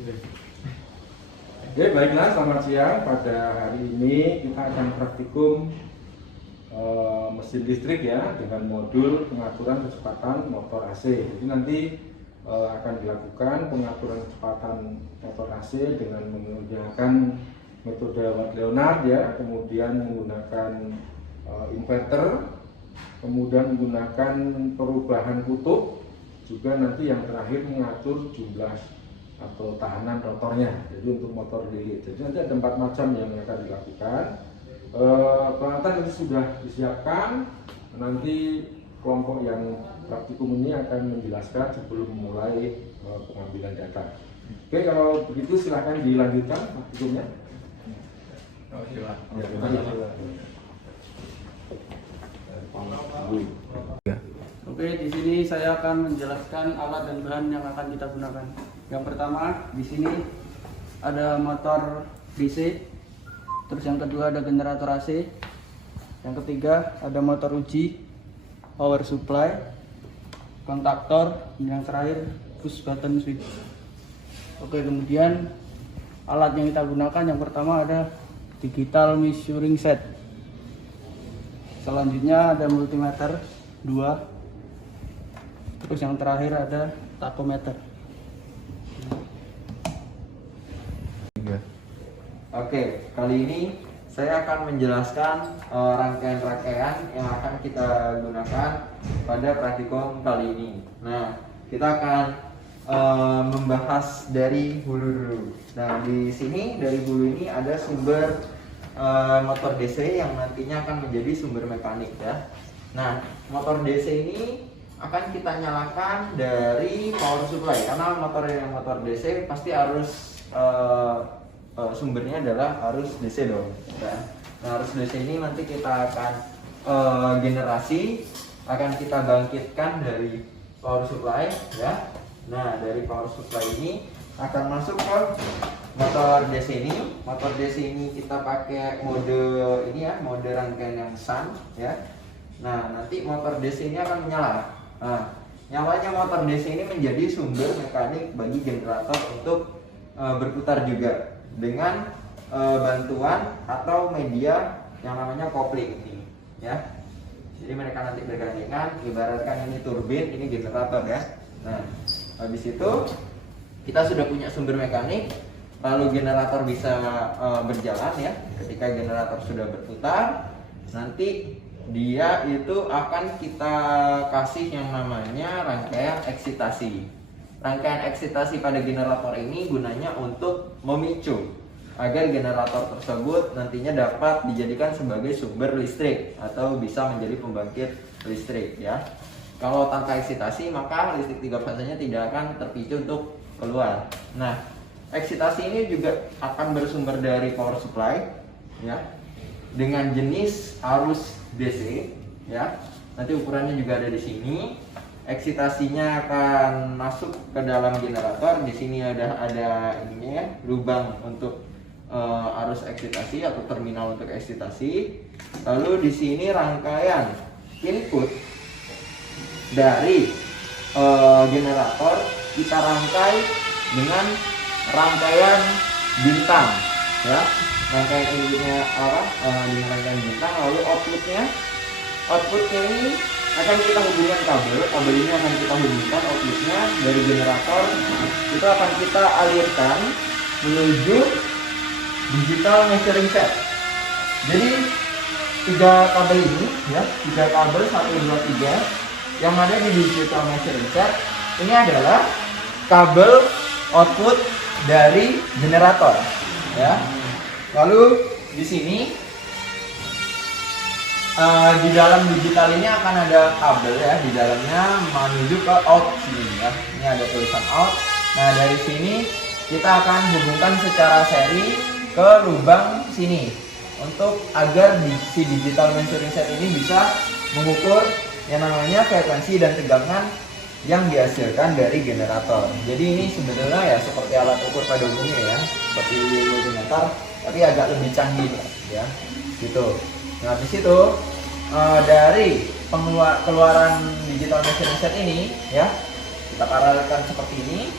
Oke, baiklah, selamat siang. Pada hari ini kita akan praktikum mesin listrik ya, dengan modul pengaturan kecepatan motor AC. Jadi nanti akan dilakukan pengaturan kecepatan motor AC dengan menggunakan metode Watt Leonard ya, kemudian menggunakan inverter, kemudian menggunakan perubahan kutub, juga nanti yang terakhir mengatur jumlah atau tahanan rotornya. Jadi untuk motor lilit, jadi nanti ada 4 macam yang akan dilakukan. Peralatan itu sudah disiapkan, nanti kelompok yang praktikum ini akan menjelaskan sebelum memulai pengambilan data. Oke, kalau begitu silahkan dilanjutkan praktikumnya. Oke, di sini saya akan menjelaskan alat dan bahan yang akan kita gunakan. Yang pertama, di sini ada motor DC, terus yang kedua ada generator AC, yang ketiga ada motor uji, power supply, kontaktor, dan yang terakhir push button switch. Oke, kemudian alat yang kita gunakan yang pertama ada digital measuring set. Selanjutnya ada multimeter 2. Terus yang terakhir ada tachometer. Oke, kali ini saya akan menjelaskan rangkaian-rangkaian yang akan kita gunakan pada praktikum kali ini. Nah, kita akan membahas dari hulu dulu. Nah, di sini dari hulu ini ada sumber motor DC yang nantinya akan menjadi sumber mekanik ya. Nah, motor DC ini akan kita nyalakan dari power supply, karena motor DC pasti harus sumbernya adalah arus DC dong ya. Nah, arus DC ini nanti kita akan generasi, akan kita bangkitkan dari power supply ya. Nah, dari power supply ini akan masuk ke motor DC ini. Motor DC ini kita pakai mode ini ya, mode rangkaian yang sun ya. Nah, nanti motor DC ini akan menyala. Nah, nyalanya motor DC ini menjadi sumber mekanik bagi generator untuk berputar juga dengan bantuan atau media yang namanya kopling ini ya. Jadi mereka nanti bergandengan, ibaratkan ini turbin, ini generator ya. Nah, habis itu kita sudah punya sumber mekanik, lalu generator bisa berjalan ya. Ketika generator sudah berputar, nanti dia itu akan kita kasih yang namanya rangkaian eksitasi. Rangkaian eksitasi pada generator ini gunanya untuk memicu agar generator tersebut nantinya dapat dijadikan sebagai sumber listrik atau bisa menjadi pembangkit listrik ya. Kalau tanpa eksitasi maka listrik 3 fasenya tidak akan terpicu untuk keluar. Nah, eksitasi ini juga akan bersumber dari power supply ya, dengan jenis arus DC ya. Nanti ukurannya juga ada di sini. Eksitasinya akan masuk ke dalam generator. Di sini ada ininya ya, lubang untuk arus eksitasi atau terminal untuk eksitasi. Lalu di sini rangkaian input dari generator kita rangkai dengan rangkaian bintang ya. Rangkaian inputnya dengan rangkaian bintang. Lalu outputnya ini akan kita hubungkan kabel ini akan kita hubungkan outputnya dari generator, itu akan kita alirkan menuju digital measuring set. Jadi 3 kabel ini ya, 3 kabel 1, 2, 3 yang ada di digital measuring set ini adalah kabel output dari generator ya. Lalu di sini di dalam digital ini akan ada kabel ya, di dalamnya menuju ke out sini ya. Ini ada tulisan out. Nah, dari sini kita akan hubungkan secara seri ke lubang sini untuk agar si digital measuring set ini bisa mengukur yang namanya frekuensi dan tegangan yang dihasilkan dari generator. Jadi ini sebenarnya ya seperti alat ukur pada umumnya ya, seperti multimeter, tapi agak lebih canggih ya, gitu. Nah, di situ dari keluaran digital measuring set ini ya, kita paralelkan seperti ini.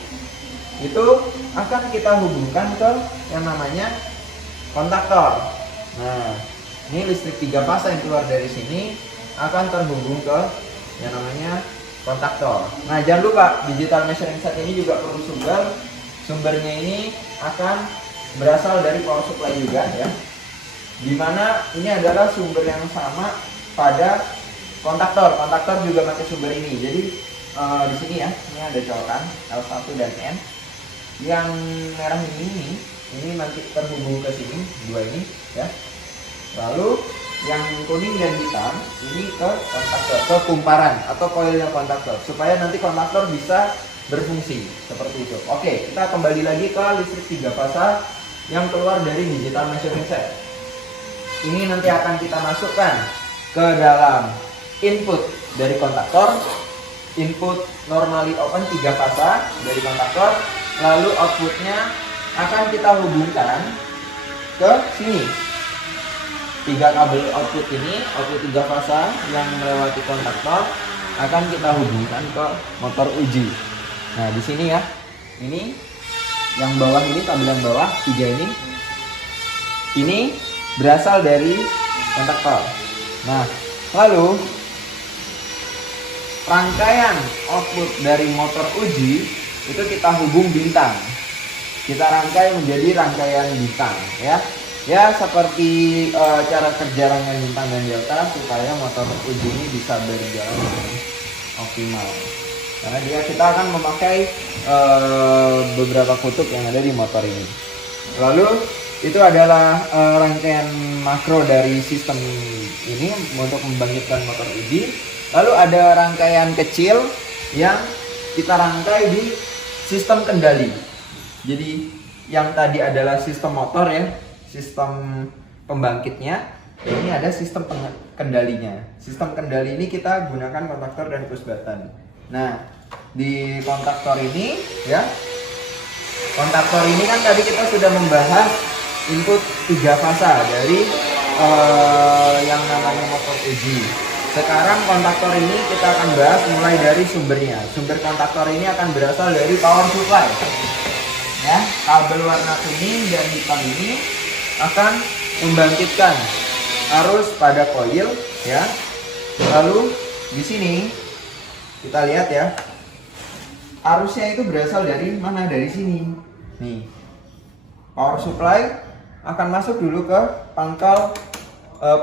itu akan kita hubungkan ke yang namanya kontaktor. Nah, ini listrik 3 fasa yang keluar dari sini akan terhubung ke yang namanya kontaktor. Nah, jangan lupa digital measuring set ini juga perlu sumber. Sumbernya ini akan berasal dari power supply juga ya. Dimana ini adalah sumber yang sama pada kontaktor. Kontaktor juga pakai sumber ini. Jadi di sini ya, ini ada colokan L1 dan N. Yang merah ini nanti terhubung ke sini, dua ini ya. Lalu yang kuning dan hitam ini ke kontaktor, ke kumparan atau koilnya kontaktor, supaya nanti kontaktor bisa berfungsi seperti itu. Oke, kita kembali lagi ke listrik 3 fasa yang keluar dari digital measuring set. Ini nanti akan kita masukkan ke dalam input dari kontaktor, input normally open 3 fasa dari kontaktor, lalu outputnya akan kita hubungkan ke sini. 3 kabel output ini, output 3 fasa yang melewati kontaktor akan kita hubungkan ke motor uji. Nah, di sini ya. Ini yang bawah ini, kabel yang bawah 3 ini. Ini berasal dari kontaktor. Nah, lalu rangkaian output dari motor uji itu kita hubung bintang. Kita rangkai menjadi rangkaian bintang ya. Ya, seperti cara kerja rangkaian bintang dan delta supaya motor uji ini bisa berjalan dengan optimal. Karena kita akan memakai beberapa kutub yang ada di motor ini. Lalu itu adalah rangkaian makro dari sistem ini untuk membangkitkan motor uji. Lalu ada rangkaian kecil yang kita rangkai di sistem kendali. Jadi yang tadi adalah sistem motor ya, sistem pembangkitnya. Ini ada sistem kendalinya. Sistem kendali ini kita gunakan kontaktor dan push button. Nah, di kontaktor ini ya, kontaktor ini kan tadi kita sudah membahas input 3 fasa dari yang namanya motor uji. Sekarang kontaktor ini kita akan bahas mulai dari sumbernya. Sumber kontaktor ini akan berasal dari power supply. Ya, kabel warna kuning dan hitam ini akan membangkitkan arus pada koil ya. Lalu di sini kita lihat ya, arusnya itu berasal dari mana? Dari sini. Nih. Power supply akan masuk dulu ke pangkal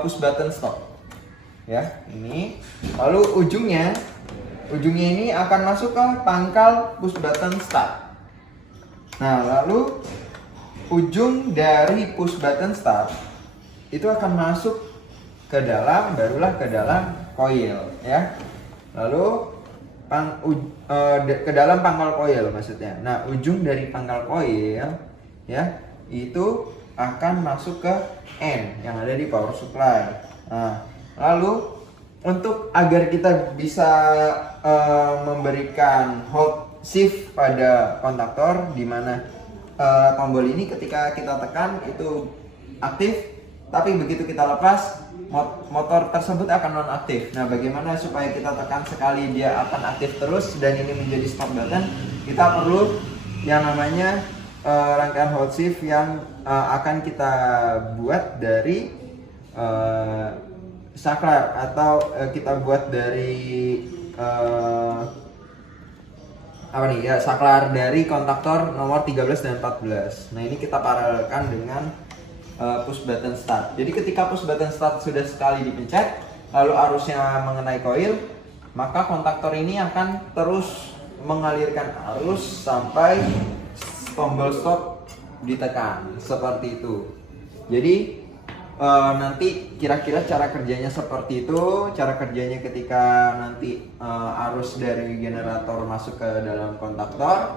push button stop. Ya, ini. Lalu ujungnya ini akan masuk ke pangkal push button start. Nah, lalu ujung dari push button start itu akan masuk ke dalam, barulah ke dalam coil ya. Lalu ke dalam pangkal coil maksudnya. Nah, ujung dari pangkal coil ya itu akan masuk ke N yang ada di power supply. Nah, lalu untuk agar kita bisa memberikan hold shift pada kontaktor, di mana tombol ini ketika kita tekan itu aktif, tapi begitu kita lepas motor tersebut akan nonaktif. Nah, bagaimana supaya kita tekan sekali dia akan aktif terus dan ini menjadi stop button? Kita perlu yang namanya rangkaian hold shift yang akan kita buat dari saklar atau kita buat dari saklar dari kontaktor nomor 13 dan 14. Nah, ini kita paralelkan dengan push button start. Jadi ketika push button start sudah sekali dipencet, lalu arusnya mengenai koil, maka kontaktor ini akan terus mengalirkan arus sampai tombol stop ditekan, seperti itu. Jadi nanti kira-kira cara kerjanya seperti itu. Cara kerjanya ketika nanti arus dari generator masuk ke dalam kontaktor,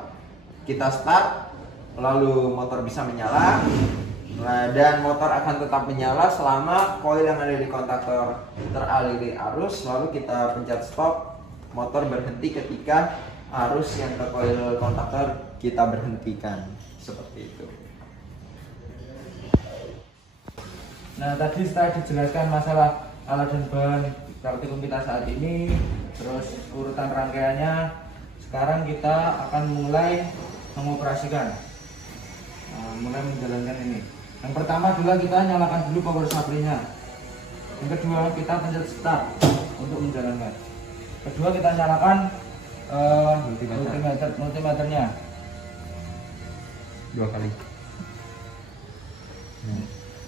kita start, lalu motor bisa menyala. Nah, dan motor akan tetap menyala selama koil yang ada di kontaktor teraliri arus, lalu kita pencet stop, motor berhenti ketika arus yang ke koil kontaktor kita berhentikan, seperti itu. Nah, tadi setelah dijelaskan masalah alat dan bahan praktikum kita saat ini, terus urutan rangkaiannya, sekarang kita akan mulai mengoperasikan. Mulai menjalankan ini. Yang pertama juga kita nyalakan dulu power supply-nya. Yang kedua kita pencet start untuk menjalankan. Kedua kita nyalakan multimeternya 2 kali.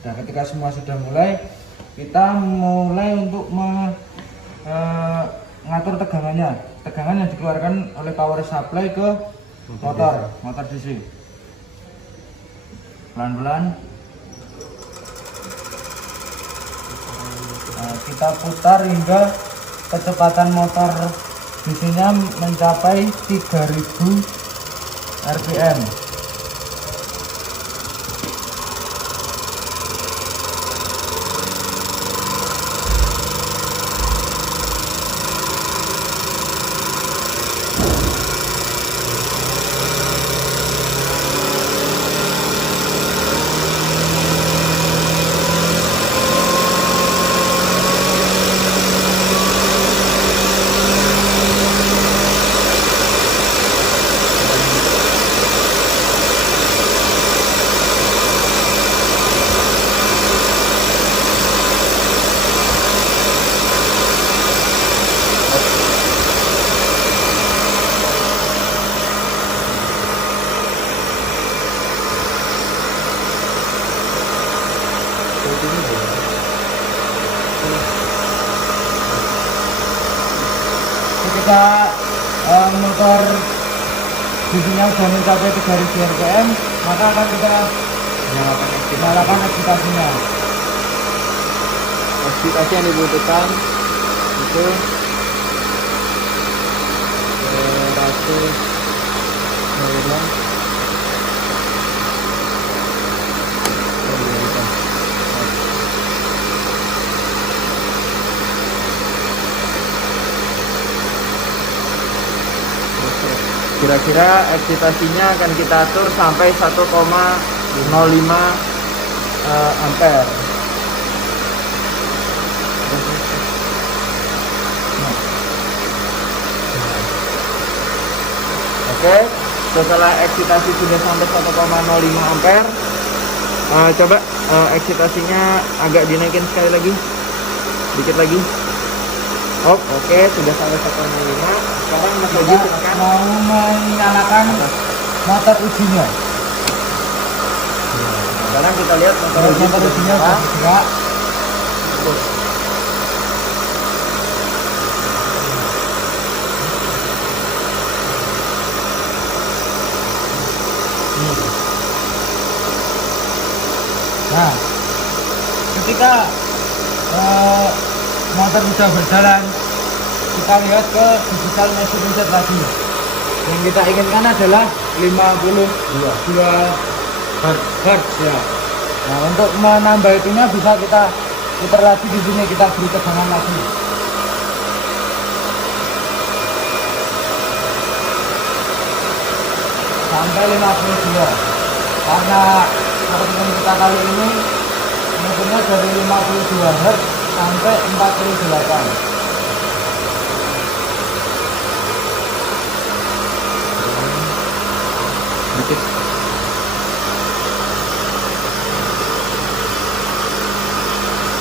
Nah, ketika semua sudah mulai, kita mulai untuk mengatur tegangannya. Tegangan yang dikeluarkan oleh power supply ke motor DC. Pelan-pelan kita putar hingga kecepatan motor DC-nya mencapai 3000 rpm. Ketika motor DC-nya sudah mencapai 3000 rpm, maka akan kita nyalakan eksitasinya. Eksitasi yang dibutuhkan itu 100 kira-kira eksitasinya akan kita atur sampai 1,05 ampere. Oke, setelah eksitasi sudah sampai 1,05 ampere, coba eksitasinya agak dinaikin sekali lagi, dikit lagi. Oh, oke, sudah sampai 1,05. Sekarang kita mau menyalakan motor ujinya. Sekarang kita lihat motor ujinya sudah bergerak. Nah, ketika motor sudah berjalan, kita lihat ke digital meter lagi. Yang kita inginkan adalah 52 Hz ya. Nah, untuk menambah itunya bisa kita putar lagi di sini, kita beri tegangan lagi. Sampai 52. Karena pertemuan kita kali ini meternya dari 52 Hz sampai 48. Dikit.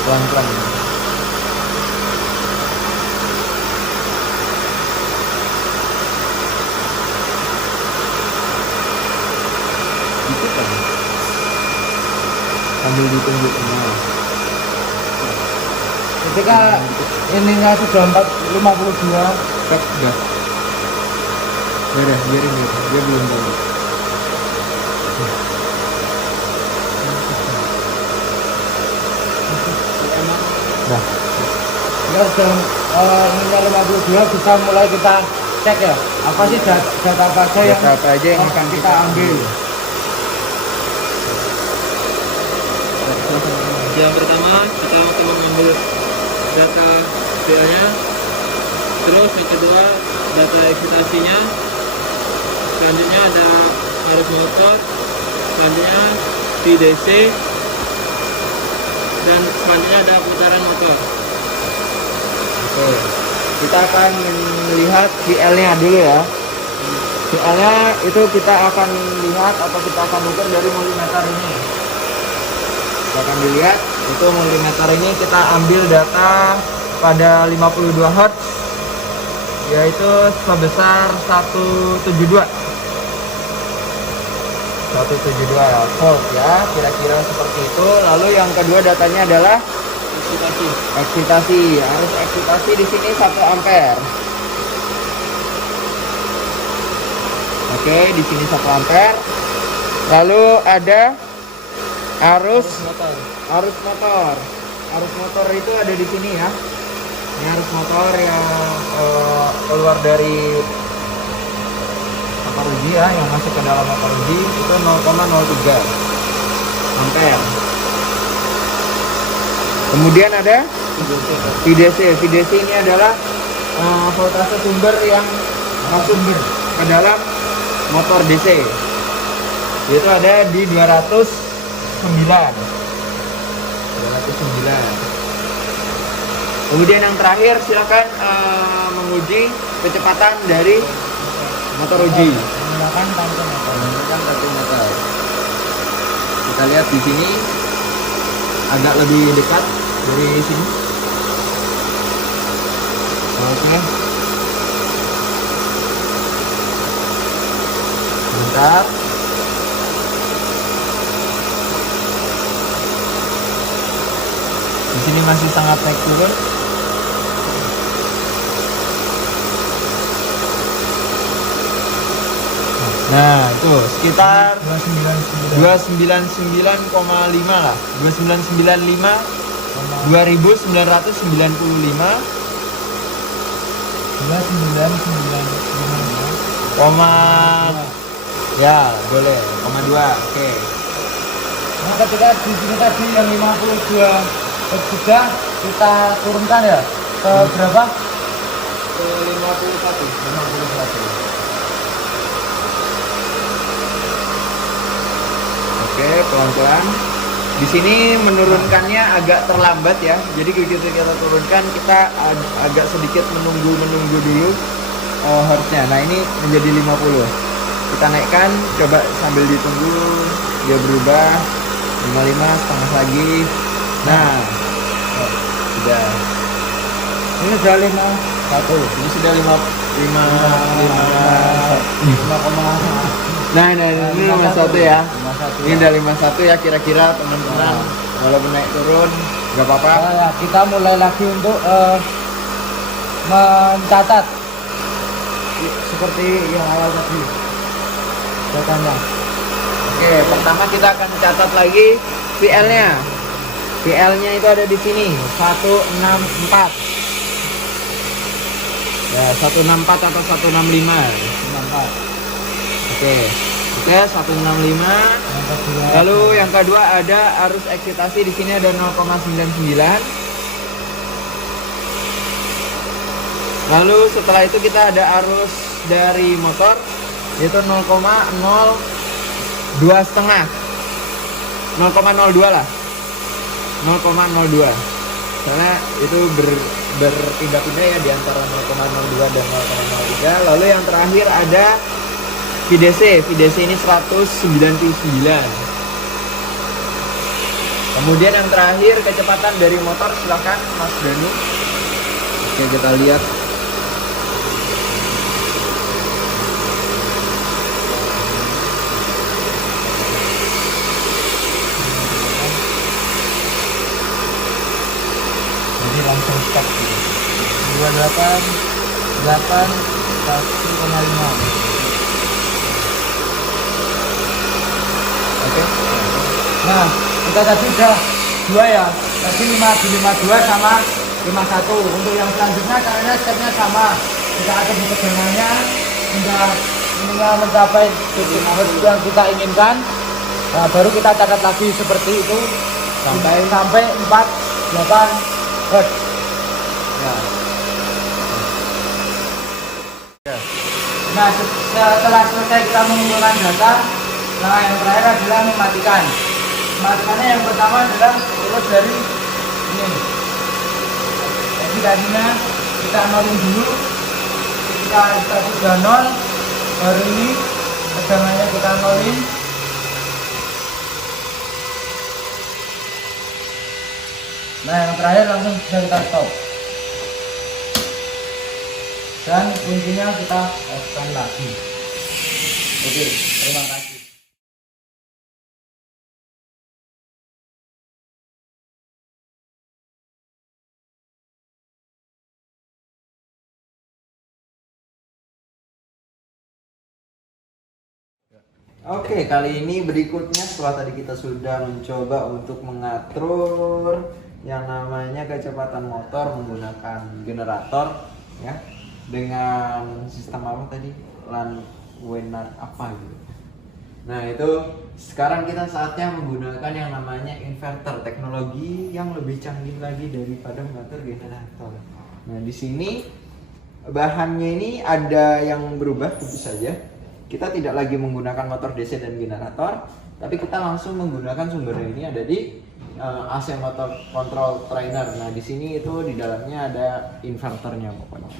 Pelan-pelan. Dikit lagi. Sambil ditunjuk. Ketika ininya sudah 52, udah. Biarin dia belum tahu. Nah, ya sudah ininya 52, bisa mulai kita cek ya. Apa sih data apa aja yang akan kita ambil? Yang pertama kita akan mengambil data PA-nya, terus yang kedua data eksitasinya, selanjutnya ada arus motor, selanjutnya VDC, dan selanjutnya ada putaran motor. Oke, kita akan melihat VL-nya dulu ya. Soalnya itu kita akan lihat atau kita akan ukur dari multimeter ini. Kita akan dilihat itu multimeter ini kita ambil data pada 52 Hz, yaitu sebesar 172 volt ya, kira-kira seperti itu. Lalu yang kedua datanya adalah eksitasi. Arus eksitasi di sini 1 ampere. Oke, di sini 1 ampere. Lalu ada arus motor. Arus motor itu ada di sini ya. Ini arus motor yang keluar dari motor uji ya, yang masuk ke dalam motor uji itu 0,03 ampere. Kemudian ada VDC. VDC ini adalah voltase sumber yang masuk ke dalam motor DC. Itu ada di 209. Kemudian yang terakhir silakan menguji kecepatan dari motor uji menggunakan tachometer. Kita lihat di sini agak lebih dekat dari sini. Oke. Mantap. Di sini masih sangat naik turun. Nah, itu sekitar 299,5 lah. 2995 2995 ya, boleh, 2. Oke. Nah, ketika di sini tadi yang 52 sudah kita turunkan ya ke berapa? Ke 51. Oke, pelan-pelan. Di sini menurunkannya agak terlambat ya. Jadi begitu kita turunkan, kita agak sedikit menunggu dulu hertznya. Nah, ini menjadi 50. Kita naikkan, coba sambil ditunggu dia berubah. 55 setengah lagi. Nah, sudah. Ini sudah 51. Ini sudah 5. Nah, ini 51 ya. Ini udah 51 ya, kira-kira teman-teman. Walaupun naik turun nggak apa-apa. Nah, kita mulai lagi untuk mencatat seperti yang awal tadi datanya. Oke, pertama kita akan catat lagi VL-nya. VL-nya itu ada di sini 164. Ya, 164 atau 165. 164. Oke, 165. Lalu yang kedua ada arus eksitasi di sini ada 0,99. Lalu setelah itu kita ada arus dari motor yaitu 0,02 setengah, 0,02 lah, 0,02. Karena itu berpindah-pindah ya di antara 0,02 dan 0,03. Lalu yang terakhir ada VDC. VDC ini 199. Kemudian yang terakhir kecepatan dari motor, silakan Mas Danu. Oke, kita lihat. Jadi langsung stop gitu. 28 1,5. Oke. Nah, kita tadi udah 2 ya. Tadi 52 sama 51. Untuk yang selanjutnya caranya stepnya sama. Kita akan ketegangannya hingga minimal mencapai titik yang kita inginkan. Nah, baru kita catat lagi seperti itu sampai 48 Hz. Nah, setelah selesai kita mengumpulkan data, nah yang terakhir adalah mematikan. Mematikannya yang pertama adalah urut dari ini. Jadi tadinya kita nolin dulu. Ketika sudah 0, baru ini tegangannya kita nolin. Nah, yang terakhir langsung bisa kita stop. Dan kuncinya kita off-kan lagi. Oke, terima kasih. Oke, kali ini berikutnya setelah tadi kita sudah mencoba untuk mengatur yang namanya kecepatan motor menggunakan generator ya, dengan sistem apa tadi? Landwehr apa gitu. Nah, itu sekarang kita saatnya menggunakan yang namanya inverter, teknologi yang lebih canggih lagi daripada mengatur generator. Nah, di sini bahannya ini ada yang berubah tentu saja. Kita tidak lagi menggunakan motor DC dan generator, tapi kita langsung menggunakan sumbernya ini ada di AC motor control trainer. Nah, di sini itu di dalamnya ada inverternya pokoknya.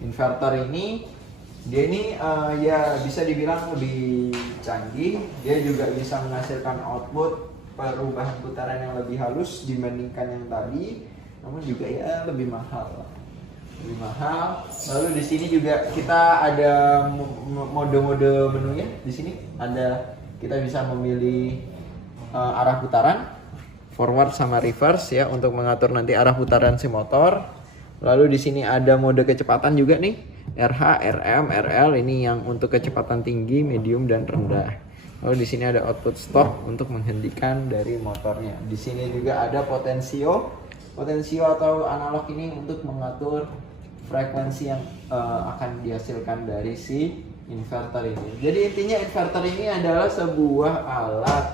Inverter ini dia ini ya bisa dibilang lebih canggih. Dia juga bisa menghasilkan output perubahan putaran yang lebih halus dibandingkan yang tadi, namun juga ya lebih mahal. Lalu di sini juga kita ada mode-mode menunya. Di sini ada, kita bisa memilih arah putaran forward sama reverse ya untuk mengatur nanti arah putaran si motor. Lalu di sini ada mode kecepatan juga nih, RH, RM, RL ini yang untuk kecepatan tinggi, medium dan rendah. Lalu di sini ada output stop untuk menghentikan dari motornya. Di sini juga ada potensio atau analog ini untuk mengatur frekuensi yang akan dihasilkan dari si inverter ini. Jadi intinya inverter ini adalah sebuah alat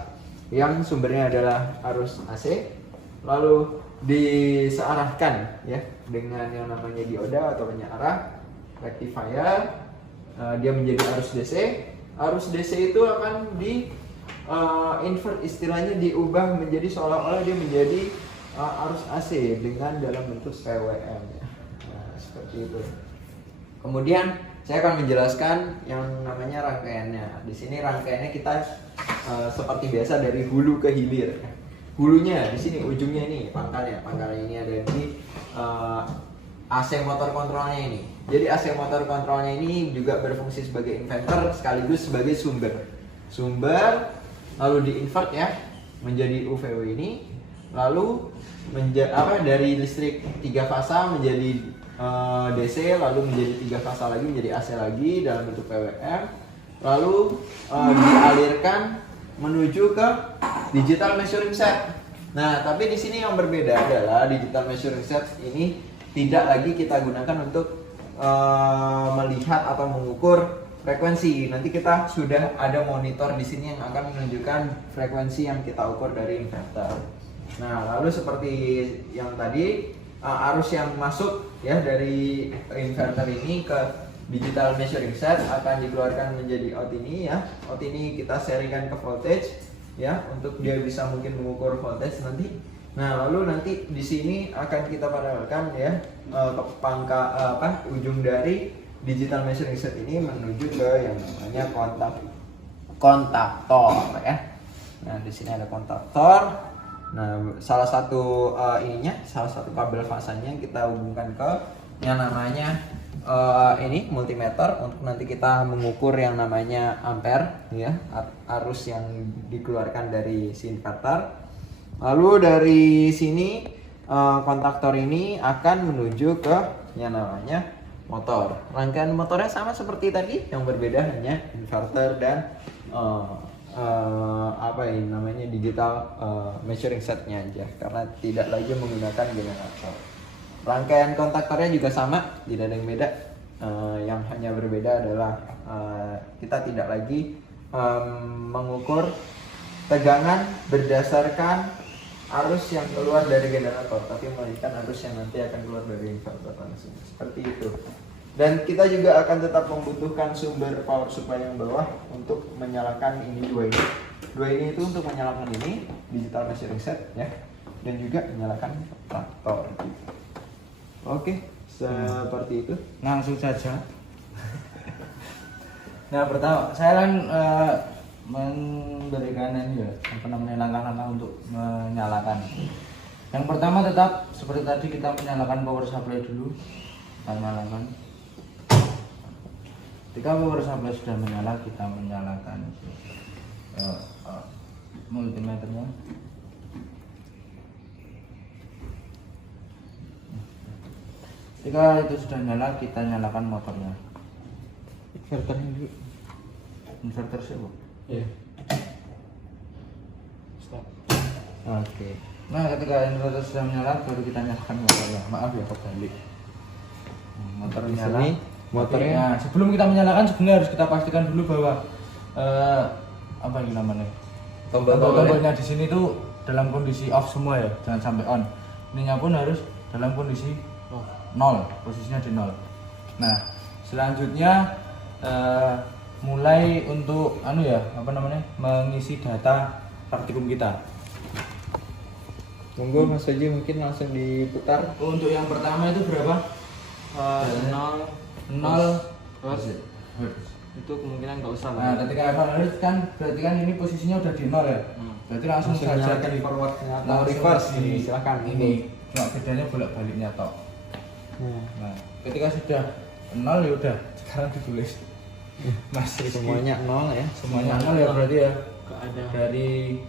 yang sumbernya adalah arus AC, lalu disearahkan ya dengan yang namanya dioda atau penyearah rectifier. Dia menjadi arus DC. Arus DC itu akan di invert, istilahnya diubah menjadi seolah-olah dia menjadi arus AC dengan dalam bentuk PWM ya. Seperti itu. Kemudian saya akan menjelaskan yang namanya rangkaiannya. Di sini rangkaiannya kita seperti biasa dari hulu ke hilir. Hulunya di sini, ujungnya ini pangkalnya. Pangkalnya ini ada di AC motor kontrolnya ini. Jadi AC motor kontrolnya ini juga berfungsi sebagai inverter sekaligus sebagai sumber. Lalu di-invert ya menjadi UVW ini. Lalu dari listrik 3 fasa menjadi DC, lalu menjadi 3 fasa lagi menjadi AC lagi dalam bentuk PWM, lalu dialirkan menuju ke digital measuring set. Nah, tapi di sini yang berbeda adalah digital measuring set ini tidak lagi kita gunakan untuk melihat atau mengukur frekuensi. Nanti kita sudah ada monitor di sini yang akan menunjukkan frekuensi yang kita ukur dari inverter. Nah, lalu seperti yang tadi, arus yang masuk ya dari inverter ini ke digital measuring set akan dikeluarkan menjadi out ini ya. Out ini kita sharingkan ke voltage ya untuk dia bisa mungkin mengukur voltage nanti. Nah, lalu nanti di sini akan kita paralelkan ya ke ujung dari digital measuring set ini menuju ke yang namanya kontaktor ya. Nah, di sini ada kontaktor. Nah, salah satu salah satu kabel fasanya kita hubungkan ke yang namanya ini multimeter untuk nanti kita mengukur yang namanya ampere ya, arus yang dikeluarkan dari si inverter. Lalu dari sini kontaktor ini akan menuju ke yang namanya motor. Rangkaian motornya sama seperti tadi, yang berbeda hanya inverter dan namanya digital measuring setnya aja, karena tidak lagi menggunakan generator. Rangkaian kontaktornya juga sama, tidak ada yang beda. Yang hanya berbeda adalah kita tidak lagi mengukur tegangan berdasarkan arus yang keluar dari generator, tapi melainkan arus yang nanti akan keluar dari inverter langsung. Seperti itu. Dan kita juga akan tetap membutuhkan sumber power supply yang bawah untuk menyalakan ini dua ini. Dua ini itu untuk menyalakan ini digital measuring set ya, dan juga menyalakan traktor. Oke, seperti itu. Langsung saja. Nah, pertama saya kan memberikan ini ya, apa namanya, langkah-langkah untuk menyalakan. Yang pertama tetap seperti tadi, kita menyalakan power supply dulu. Kita nyalakan. Ketika power supply sudah menyala, kita menyalakan multimeternya. Ketika itu sudah nyala, kita nyalakan motornya. Inverternya dulu. Inverter siapa? Iya. Stop. Oke. Nah, ketika inverter sudah menyala, baru kita nyalakan motornya. Maaf ya, kebalik. Motor Di nyala. sini motornya. Nah, sebelum kita menyalakan sebenarnya harus kita pastikan dulu bahwa apa ini namanya? Tombol-tombolnya di sini tuh dalam kondisi off semua ya, jangan sampai on. Ininya pun harus dalam kondisi nol, posisinya di nol. Nah, selanjutnya mulai untuk mengisi data praktikum kita. Monggo Mas Haji mungkin langsung diputar. Untuk yang pertama itu berapa? 0 Hertz. itu kemungkinan nggak usah Nah, lah. ketika 0 Hz kan berarti kan ini posisinya udah di nol ya. Berarti langsung saja nyalakan di forward atau langsung reverse di ini silakan. Ini cuma bedanya bolak-baliknya tok. Nah, Nah, ketika sudah 0 ya udah sekarang ditulis. Mas Rizky. semuanya 0 ya. Semuanya 0 ya berarti ya. Nggak ada. Dari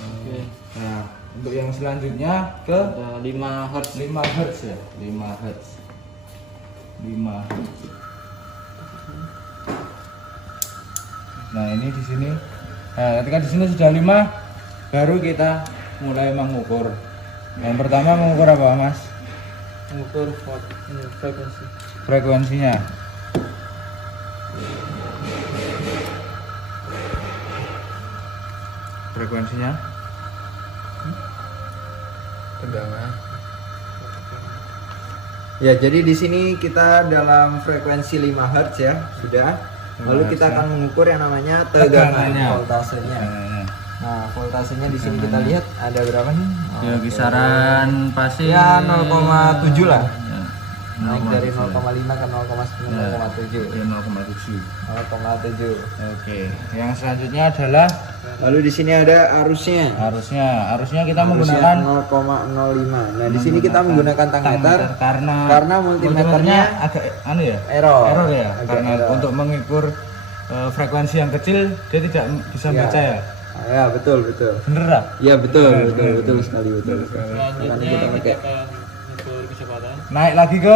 Oke. Nah, untuk yang selanjutnya ke Ada 5 Hz. 5 Hz ya, 5 Hz. 5 Hz. Nah, ini di sini. Nah, ketika di sini sudah 5, baru kita mulai mengukur. Yang pertama mengukur apa, Mas? Mengukur frekuensi. Frekuensinya. Frekuensinya Tegangan. Ya, jadi di sini kita dalam frekuensi 5 Hz ya, sudah. Lalu kita akan mengukur yang namanya tegangan, Tegangannya. voltasenya. Nah, voltasenya di sini kita lihat ada berapa nih? Ya, kisaran pasti Ya 0,7 lah. Ya, Naik dari 0,7 lah. 0,5 ke 0,9, Ya, 0,7. ya 0,7. 0,7. Oke, yang selanjutnya adalah Lalu di sini ada arusnya. arusnya kita Arusnya menggunakan 0,05. Nah, di sini kita menggunakan tangmeter karena multimeternya agak ya error ya, Agak karena error. untuk mengukur frekuensi yang kecil dia tidak bisa Ya. baca ya. Ya, betul. Bener lah. Ya, betul Betul. sekali. Makanya kita pakai Naik lagi ke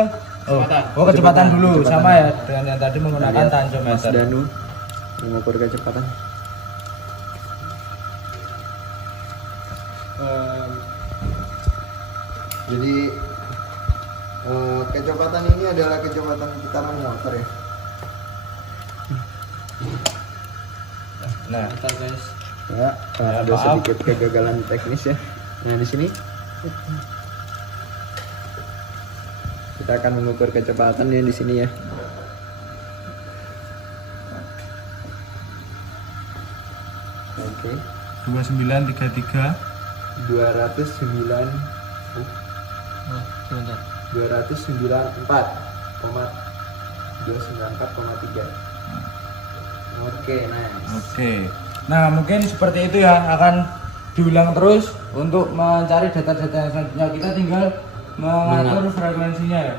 kecepatan dulu. Kecepatan. Sama ya dengan yang tadi menggunakan Mas tensiometer. Danu mengukur kecepatan. Jadi kecepatan ini adalah kecepatan putaran motor ya. Nah, guys. Ya, ada maaf. sedikit kegagalan teknis ya. Nah, di sini kita akan mengukur kecepatan ya di sini ya. Oke. 2933 209 294,3. Oke, nice. Oke. Nah, mungkin seperti itu ya, akan diulang terus untuk mencari data-data yang selanjutnya. Kita tinggal mengatur frekuensinya ya.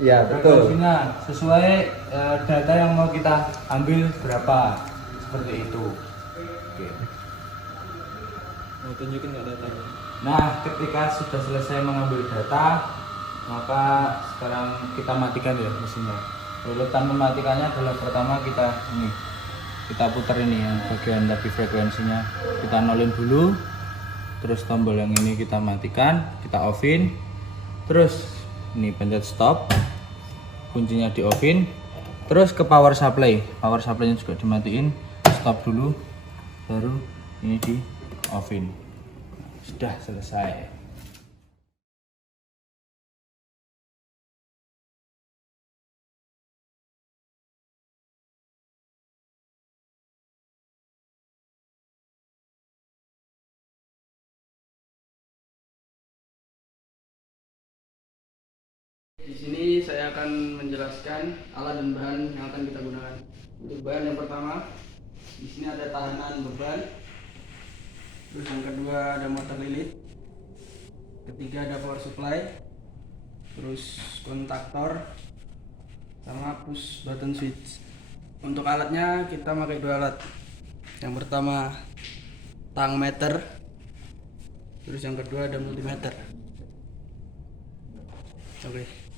Ya, betul. Frekuensinya sesuai data yang mau kita ambil berapa. Seperti itu. Oke. Mau tunjukin nggak datanya? Nah, ketika sudah selesai mengambil data, maka sekarang kita matikan ya mesinnya. Urutan mematikannya adalah pertama kita putar ini yang bagian tadi frekuensinya, kita nolin dulu, terus tombol yang ini kita matikan, kita offin, terus ini pencet stop, kuncinya di offin, terus ke power supply nya juga dimatiin, stop dulu, baru ini di offin. Sudah selesai. Di sini saya akan menjelaskan menjelaskan alat dan bahan yang akan kita gunakan. Untuk bahan yang pertama, di sini ada tahanan beban. Terus yang kedua ada motor lilit. Ketiga ada power supply. Terus kontaktor sama push button switch. Untuk alatnya kita pakai dua alat. Yang pertama tang meter. Terus yang kedua ada multimeter. Oke.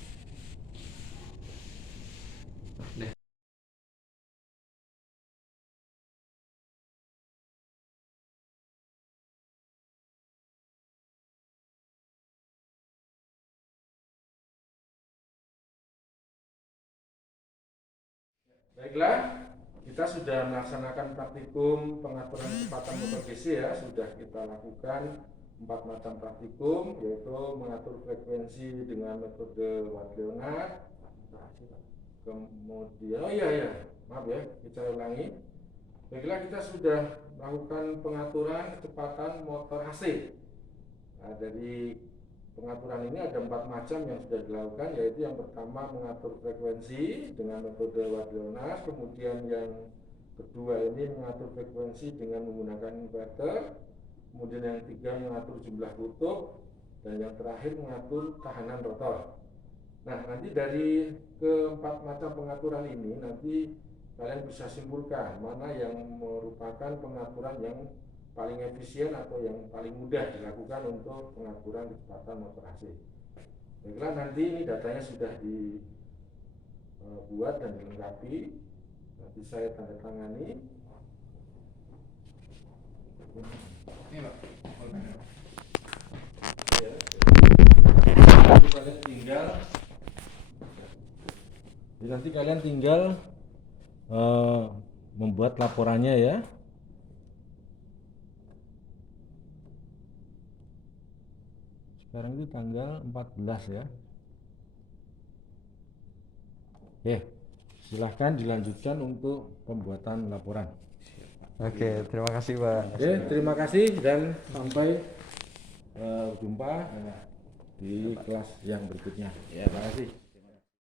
Baiklah, kita sudah melaksanakan praktikum pengaturan kecepatan motor DC ya, sudah kita lakukan 4 macam praktikum, yaitu mengatur frekuensi dengan metode Watt-Leonard, kemudian maaf ya, kita ulangi. Baiklah, kita sudah melakukan pengaturan kecepatan motor AC. Nah, dari pengaturan ini ada 4 macam yang sudah dilakukan, yaitu yang pertama mengatur frekuensi dengan metode Watt-Leonard, kemudian yang kedua ini mengatur frekuensi dengan menggunakan inverter, kemudian yang ketiga mengatur jumlah kutub, dan yang terakhir mengatur tahanan rotor. Nah, nanti dari keempat macam pengaturan ini nanti kalian bisa simpulkan mana yang merupakan pengaturan yang paling efisien atau yang paling mudah dilakukan untuk pengaturan kecepatan motor AC. Baiklah, nanti ini datanya sudah dibuat dan dilengkapi. Nanti saya tanda tangani. Ini Pak. Ya. Nanti kalian tinggal membuat laporannya ya. Sekarang itu tanggal 14 ya. Oke, silahkan dilanjutkan untuk pembuatan laporan. Oke, terima kasih Pak. Oke, terima kasih dan sampai jumpa di kelas yang berikutnya. Ya, terima kasih.